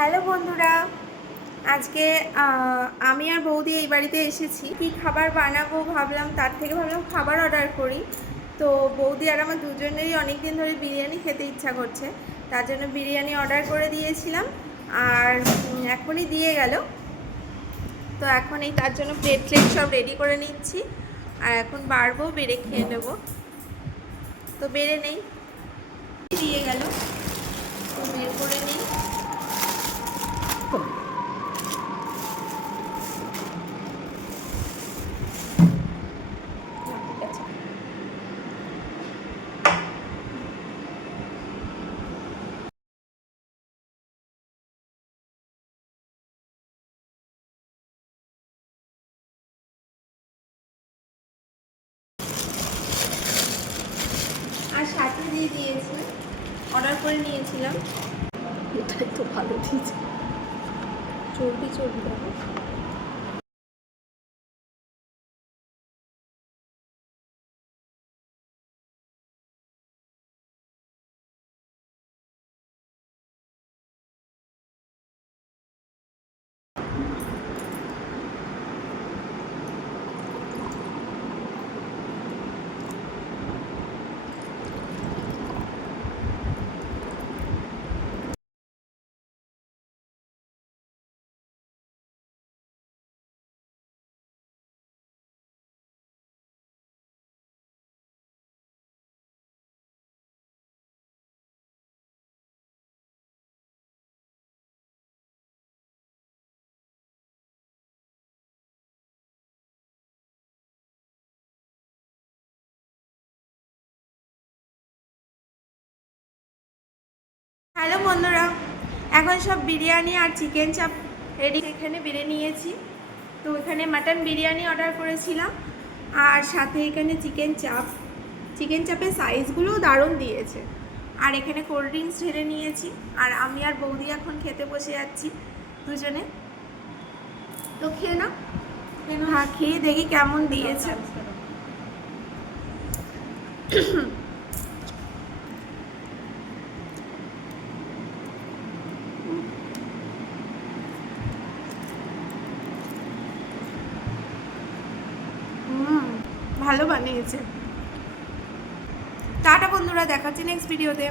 Hello বন্ধুরা, আজকে আমি আর বৌদি এই বাড়িতে এসেছি। কি খাবার বানাবো ভাবলাম, তার থেকে ভাবলাম খাবার অর্ডার করি। তো বৌদি আর আমার দুজনেরই অনেক দিন ধরে বিরিয়ানি খেতে ইচ্ছা করছে, তার জন্য বিরিয়ানি অর্ডার করে দিয়েছিলাম। আর এখনই দিয়ে গেল। তো এখন এই তার জন্য প্লেট প্লেট সব রেডি করে নিচ্ছি। আর এখন বাড়বো, বেড়ে খেয়ে নেব। তো বেড়ে নেই। দিয়ে গেল তো বের করে নিই ঠিক আছে আর সাথে দিয়ে দিয়েছি। অর্ডার করে নিয়েছিলাম। এটাই তো ভালো দিয়েছে। চর্বি চর্বি দেখো। হ্যালো বন্ধুরা এখন সব বিরিয়ানি আর চিকেন চাপ রেডি এখানে বেড়ে নিয়েছি। তো এখানে মাটন বিরিয়ানি অর্ডার করেছিলাম আর সাথে এখানে চিকেন চাপ চিকেন চাপের সাইজগুলোও দারুণ দিয়েছে। আর এখানে কোল্ড ড্রিঙ্কস ঢেলে নিয়েছি আর আমি আর বৌদি এখন খেতে বসে যাচ্ছি দুজনে। তো খেয়ে না হ্যাঁ খেয়ে দেখি কেমন দিয়েছে। হুম ভালো বানিয়েছে। টাটা বন্ধুরা দেখাচ্ছি নেক্সট ভিডিওতে